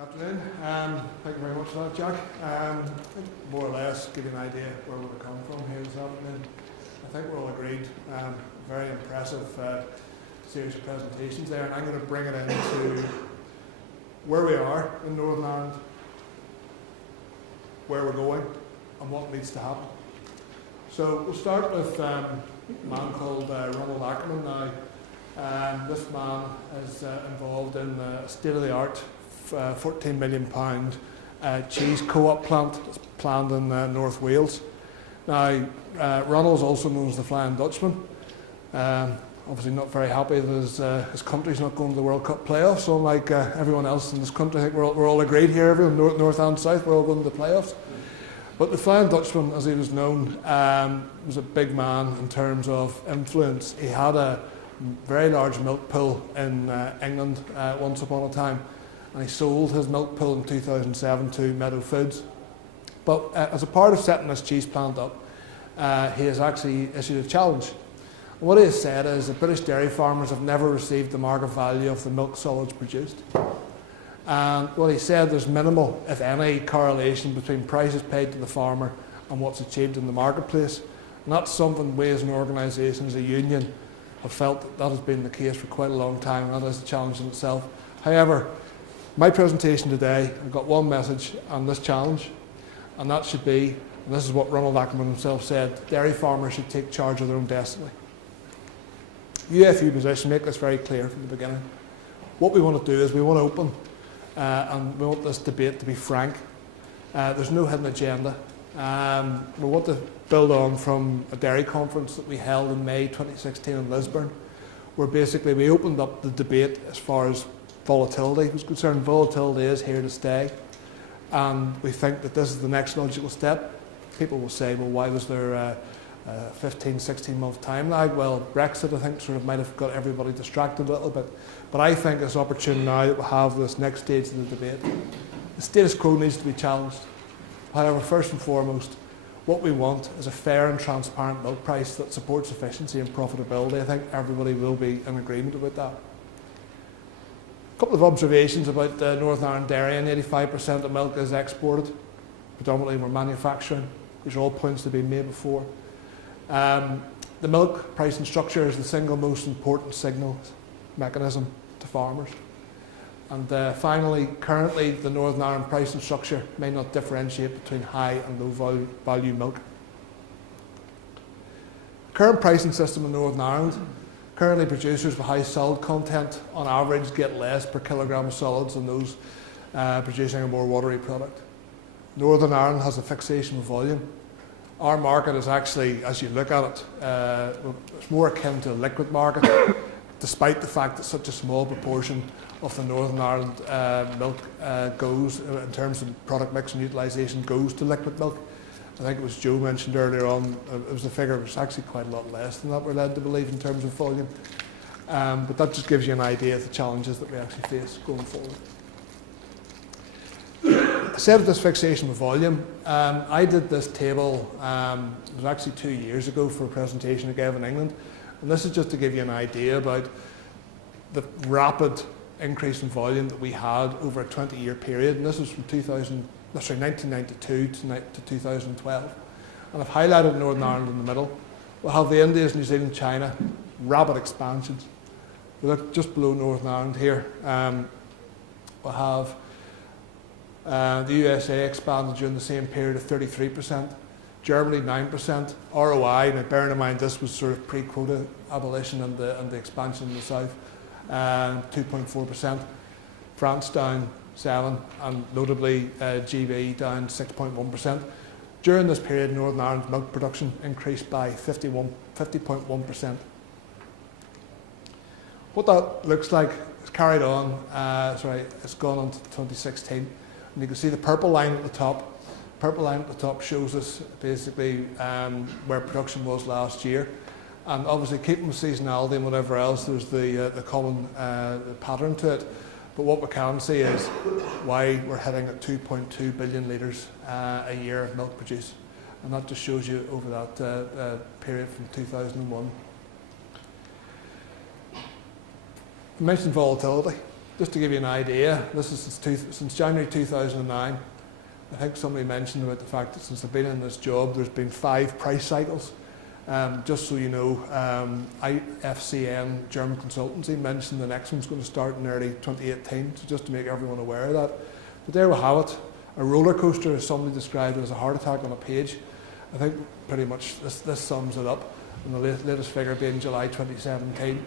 Afternoon. Thank you very much for that, Jack. I think more or less give you an idea where we're coming from here this afternoon. I think we're all agreed. Very impressive series of presentations there, and I'm going to bring it into where we are in Northern Ireland, where we're going, and what needs to happen. So we'll start with a man called Ronald Akkerman now. This man is involved in a state-of-the-art £14 million cheese co-op plant that's planned in North Wales. Now, Ronald's also known as the Flying Dutchman. Obviously not very happy that his country's not going to the World Cup playoffs, so unlike everyone else in this country, I think we're all agreed here, everyone, north and south, we're all going to the playoffs. But the Flying Dutchman, as he was known, was a big man in terms of influence. He had a very large milk pool in England once upon a time, and he sold his milk pool in 2007 to Meadow Foods. But as a part of setting this cheese plant up, he has actually issued a challenge. And what he has said is that British dairy farmers have never received the market value of the milk solids produced. And what he said, there's minimal, if any, correlation between prices paid to the farmer and what's achieved in the marketplace. And that's something we as an organisation, as a union, have felt that has been the case for quite a long time, and that is a challenge in itself. However, my presentation today, I've got one message on this challenge, and that should be, and this is what Ronald Akkerman himself said, dairy farmers should take charge of their own destiny. UFU position, make this very clear from the beginning. What we want to do is we want to open, and we want this debate to be frank. There's no hidden agenda. We want to build on from a dairy conference that we held in May 2016 in Lisbon, where basically we opened up the debate as far as volatility was concerned. Volatility is here to stay, and we think that this is the next logical step. People will say, well, why was there a 15, 16 month time lag? Well, Brexit, I think, sort of might have got everybody distracted a little bit, but I think it's opportune now that we have this next stage of the debate. The status quo needs to be challenged. However, first and foremost, what we want is a fair and transparent milk price that supports efficiency and profitability. I think everybody will be in agreement about that. A couple of observations about Northern Ireland dairy, and 85% of milk is exported. Predominantly we're manufacturing. These are all points that have been made before. The milk pricing structure is the single most important signal mechanism to farmers. And finally, currently the Northern Ireland pricing structure may not differentiate between high and low value milk. The current pricing system in Northern Ireland, currently producers with high solid content on average get less per kilogram of solids than those producing a more watery product. Northern Ireland has a fixation of volume. Our market is actually, as you look at it, it's more akin to a liquid market, despite the fact that such a small proportion of the Northern Ireland milk goes, in terms of product mix and utilisation, goes to liquid milk. I think it was Joe mentioned earlier on, it was a figure, it was actually quite a lot less than that we're led to believe in terms of volume. But that just gives you an idea of the challenges that we actually face going forward. I said this fixation of volume. I did this table, it was actually 2 years ago for a presentation I gave in England. And this is just to give you an idea about the rapid increase in volume that we had over a 20-year period. And this was from 1992 to 2012. And I've highlighted Northern Ireland in the middle. We'll have the Indies, New Zealand, China, rapid expansions. We look just below Northern Ireland here. We'll have the USA expanded during the same period of 33%, Germany 9%, ROI, now bearing in mind this was sort of pre-quota abolition and the expansion in the south, 2.4%, France down 7%, and notably GB down 6.1%. During this period, Northern Ireland's milk production increased by 50.1%. What that looks like is carried on, it's gone on to 2016. And you can see the purple line at the top. The purple line at the top shows us basically where production was last year. And obviously keeping with seasonality and whatever else, there's the common pattern to it. But what we can see is why we're hitting at 2.2 billion litres a year of milk produced. And that just shows you over that period from 2001. I mentioned volatility. just to give you an idea, this is since January 2009. I think somebody mentioned about the fact that since I've been in this job, there's been 5 price cycles. Just so you know, IFCN, German consultancy, mentioned the next one's going to start in early 2018, so just to make everyone aware of that. But there we have it. A roller coaster, as somebody described it, as a heart attack on a page. I think pretty much this sums it up. And the latest figure being July 2017.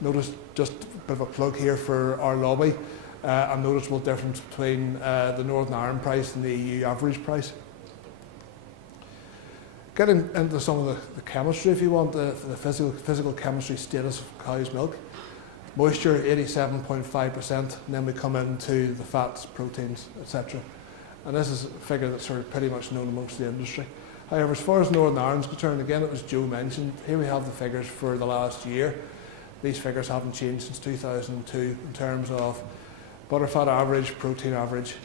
Notice, just a bit of a plug here for our lobby, a noticeable difference between the Northern Ireland price and the EU average price. Getting into some of the chemistry, if you want, the physical chemistry status of cow's milk. Moisture, 87.5%, and then we come into the fats, proteins, etc. And this is a figure that's sort of pretty much known amongst the industry. However, as far as Northern Ireland's concerned, again, it was Joe mentioned, here we have the figures for the last year. These figures haven't changed since 2002 in terms of butterfat average, protein average.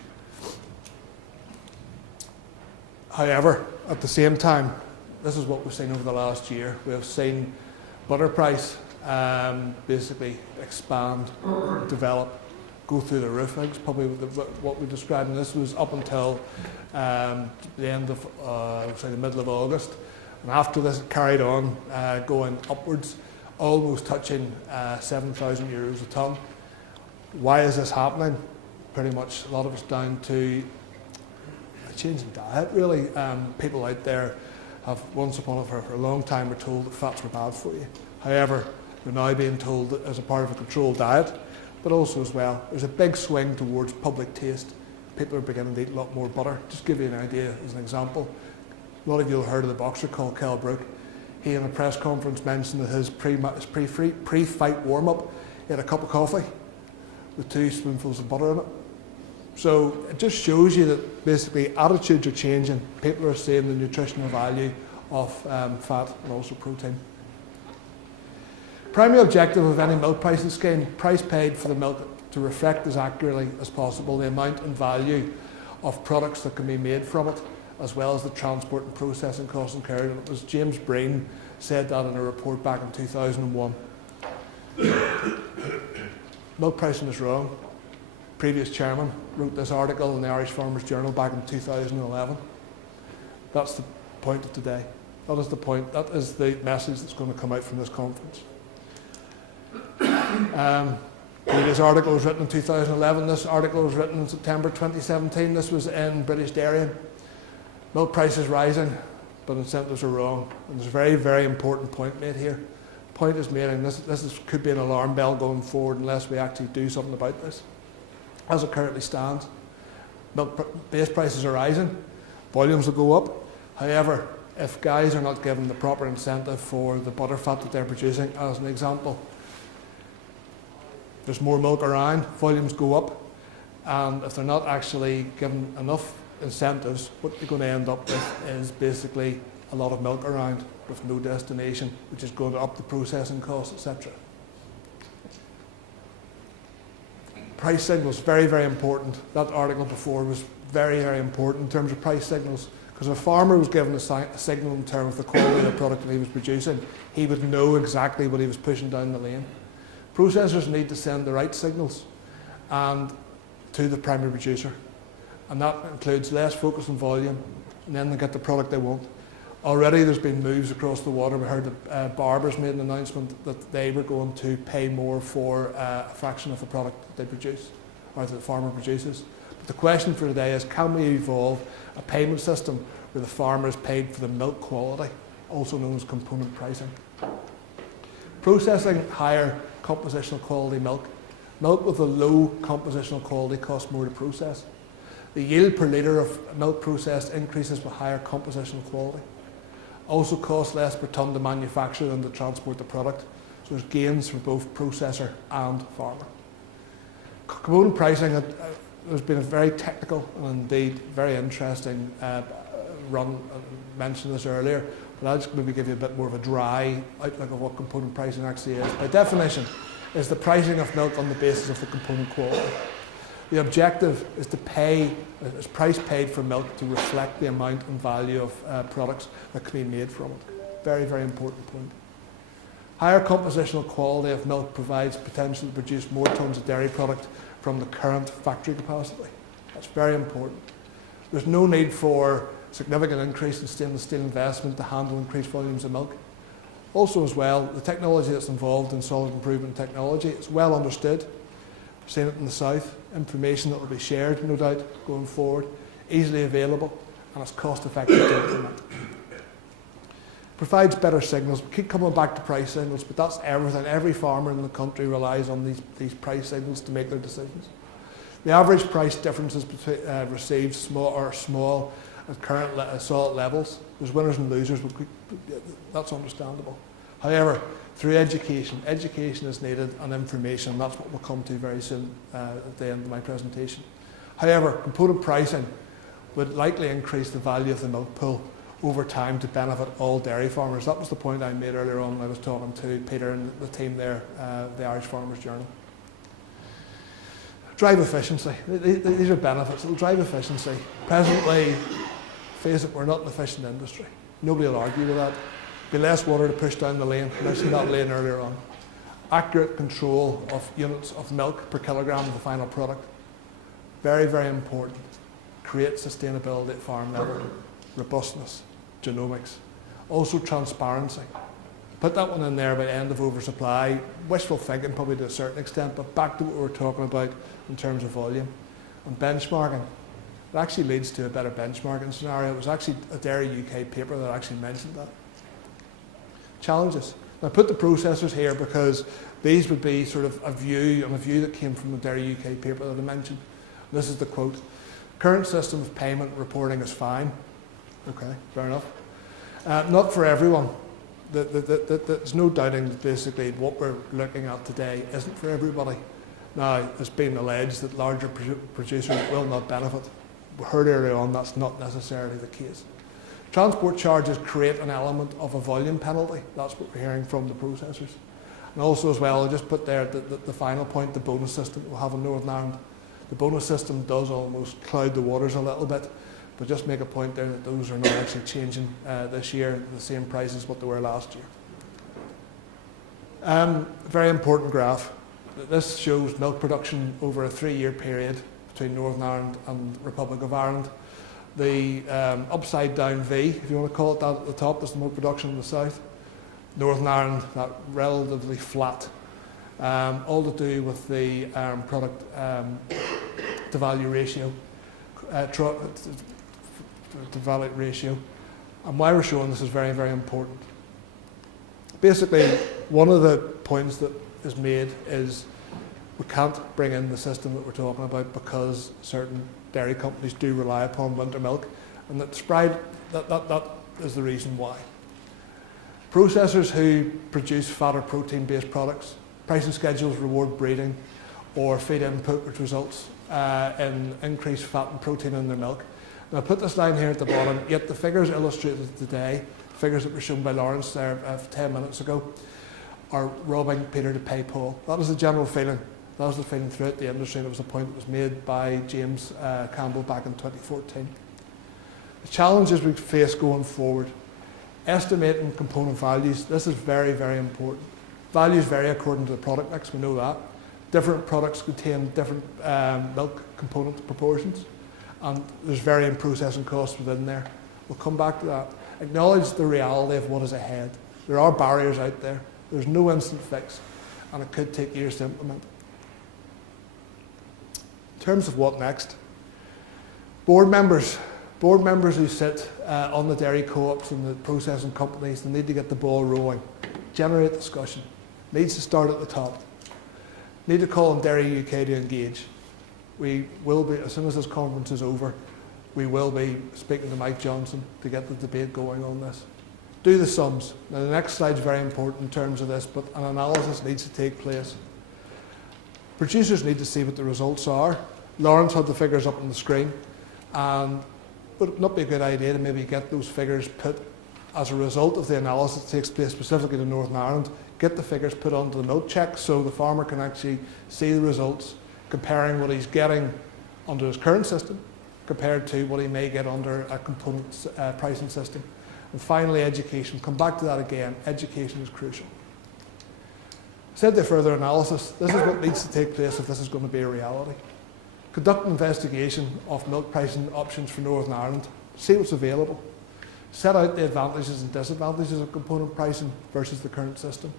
However, at the same time, this is what we've seen over the last year. We have seen butter price basically expand, develop, go through the roof. I think it's probably what we described, and this was up until the end of, say, the middle of August. And after this, it carried on going upwards, almost touching €7,000 a tonne. Why is this happening? Pretty much a lot of it's down to a change in diet, really. People out there have once upon for a long time were told that fats were bad for you. However, they're now being told that as a part of a controlled diet, but also as well, there's a big swing towards public taste. People are beginning to eat a lot more butter. Just to give you an idea as an example, a lot of you have heard of the boxer called Kell Brook. He in a press conference mentioned that his pre-fight warm-up, he had a cup of coffee with 2 spoonfuls of butter in it. So it just shows you that basically attitudes are changing. People are seeing the nutritional value of fat and also protein. Primary objective of any milk pricing scheme, price paid for the milk to reflect as accurately as possible the amount and value of products that can be made from it, as well as the transport and processing costs incurred. And it was James Breen said that in a report back in 2001. Milk pricing is wrong. Previous chairman wrote this article in the Irish Farmers Journal back in 2011. That's the point of today. That is the point. That is the message that's going to come out from this conference. Previous article was written in 2011. This article was written in September 2017. This was in British Dairy. Milk prices rising, but incentives are wrong. And there's a very, very important point made here. The point is made, and this could be an alarm bell going forward unless we actually do something about this. As it currently stands, milk base prices are rising, volumes will go up. However, if guys are not given the proper incentive for the butter fat that they're producing, as an example, there's more milk around, volumes go up, and if they're not actually given enough incentives, what you're going to end up with is basically a lot of milk around with no destination, which is going to up the processing costs, etc. Price signals, very, very important. That article before was very, very important in terms of price signals, because if a farmer was given a signal in terms of the quality of the product that he was producing, he would know exactly what he was pushing down the lane. Processors need to send the right signals and to the primary producer, and that includes less focus on volume, and then they get the product they want. Already there's been moves across the water. We heard that Barbers made an announcement that they were going to pay more for a fraction of the product that they produce, or that the farmer produces. But the question for today is, can we evolve a payment system where the farmer is paid for the milk quality, also known as component pricing? Processing higher compositional quality milk. Milk with a low compositional quality costs more to process. The yield per litre of milk processed increases with higher compositional quality. Also costs less per tonne to manufacture than to transport the product. So there's gains for both processor and farmer. Component pricing, there's been a very technical and indeed very interesting run. I mentioned this earlier, but I'll just maybe give you a bit more of a dry outlook of what component pricing actually is. By definition, is the pricing of milk on the basis of the component quality. The objective is to pay, is price paid for milk to reflect the amount and value of products that can be made from it. Very, very important point. Higher compositional quality of milk provides potential to produce more tonnes of dairy product from the current factory capacity. That's very important. There's no need for significant increase in stainless steel investment to handle increased volumes of milk. Also as well, the technology that's involved in solid improvement technology is well understood. We've seen it in the south, information that will be shared, no doubt, going forward, easily available, and it's cost effective to implement. Provides better signals. We keep coming back to price signals, but that's everything. Every farmer in the country relies on these price signals to make their decisions. The average price differences received small at current salt levels. There's winners and losers, but that's understandable. However, through education is needed, and information, and that's what we'll come to very soon at the end of my presentation. However, component pricing would likely increase the value of the milk pool over time to benefit all dairy farmers. That was the point I made earlier on when I was talking to Peter and the team there, the Irish Farmers Journal. Drive efficiency. These are benefits. It'll drive efficiency. Presently, face it, we're not an efficient industry. Nobody will argue with that. Be less water to push down the lane. I mentioned that lane earlier on. Accurate control of units of milk per kilogram of the final product. Very, very important. Create sustainability at farm level. Robustness. Genomics. Also transparency. Put that one in there by end of oversupply. Wishful thinking probably to a certain extent, but back to what we were talking about in terms of volume. And benchmarking. It actually leads to a better benchmarking scenario. It was actually a Dairy UK paper that actually mentioned that. Challenges. Now I put the processors here because these would be sort of a view that came from the Dairy UK paper that I mentioned. This is the quote. Current system of payment reporting is fine. Okay, fair enough. Not for everyone. There's no doubting that basically what we're looking at today isn't for everybody. Now, it's been alleged that larger producers will not benefit. We heard earlier on that's not necessarily the case. Transport charges create an element of a volume penalty. That's what we're hearing from the processors. And also as well, I just put there the final point, the bonus system we'll have in Northern Ireland. The bonus system does almost cloud the waters a little bit, but just make a point there that those are not actually changing this year, the same price as what they were last year. Very important graph. This shows milk production over a 3-year period between Northern Ireland and Republic of Ireland. The upside down V, if you want to call it that, at the top is the milk production in the south. Northern Ireland, that relatively flat. All to do with the product to value ratio, to value ratio. And why we're showing this is very, very important. Basically, one of the points that is made is we can't bring in the system that we're talking about because certain dairy companies do rely upon winter milk, and that is the reason why. Processors who produce fat or protein-based products, pricing schedules reward breeding or feed input, which results in increased fat and protein in their milk. Now I put this line here at the bottom, yet the figures illustrated today, figures that were shown by Lawrence there 10 minutes ago, are robbing Peter to pay Paul. That was the general feeling. That was the feeling throughout the industry, and it was a point that was made by James Campbell back in 2014. The challenges we face going forward. Estimating component values. This is very, very important. Values vary according to the product mix, we know that. Different products contain different milk component proportions, and there's varying processing costs within there. We'll come back to that. Acknowledge the reality of what is ahead. There are barriers out there. There's no instant fix, and it could take years to implement. In terms of what next, board members who sit on the dairy co-ops and the processing companies, they need to get the ball rolling, generate discussion, needs to start at the top. Need to call on Dairy UK to engage. We will be, as soon as this conference is over, we will be speaking to Mike Johnson to get the debate going on this. Do the sums. Now the next slide is very important in terms of this, but an analysis needs to take place. Producers need to see what the results are. Lawrence had the figures up on the screen, and would it not be a good idea to maybe get those figures put as a result of the analysis that takes place specifically in Northern Ireland, get the figures put onto the milk check so the farmer can actually see the results, comparing what he's getting under his current system compared to what he may get under a component pricing system. And finally, education. Come back to that again. Education is crucial. Said the further analysis, this is what needs to take place if this is going to be a reality. Conduct an investigation of milk pricing options for Northern Ireland. See what's available. Set out the advantages and disadvantages of component pricing versus the current system.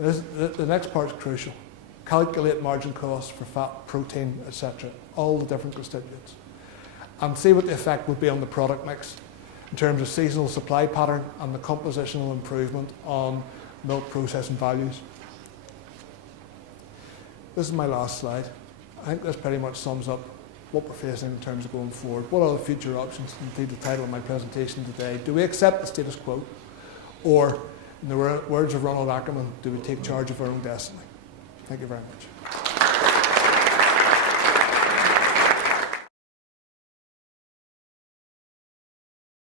The next part is crucial. Calculate margin costs for fat, protein, etc. All the different constituents. And see what the effect would be on the product mix in terms of seasonal supply pattern and the compositional improvement on milk processing values. This is my last slide. I think this pretty much sums up what we're facing in terms of going forward. What are the future options? Indeed, the title of my presentation today. Do we accept the status quo? Or, in the words of Ronald Akkerman, do we take charge of our own destiny? Thank you very much.